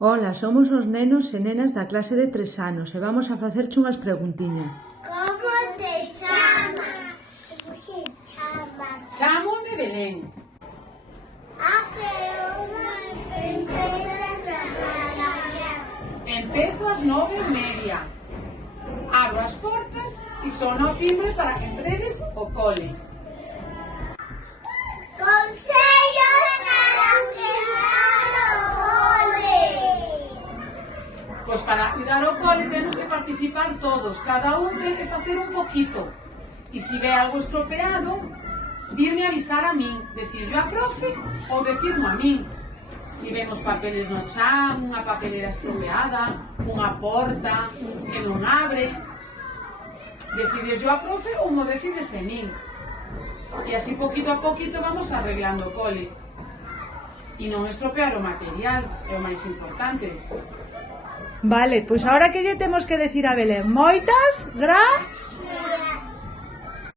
Ola, somos os nenos e nenas da clase de 3 anos e vamos a facerche unhas preguntiñas. Como te chamas? Chámome Belén. A que hora empezas a traballar? Empezo ás 9:30. Abro as portas e sono o timbre para que entredes o cole. Consellos para cuidar o cole. Pois para cuidar o cole temos que participar todos. Cada un ten que facer un poquito. E se ve algo estropeado, virme avisar a min, decirlo a profe ou decirmo a min. Se vemos papeles no chan, unha papelera estropeada, unha porta que non abre, decides yo a profe ou mo decides a min. E así poquito a poquito vamos arreglando o cole. E non estropear o material, é o máis importante. Vale, pois agora que lle temos que decir a Belén? Moitas gracias.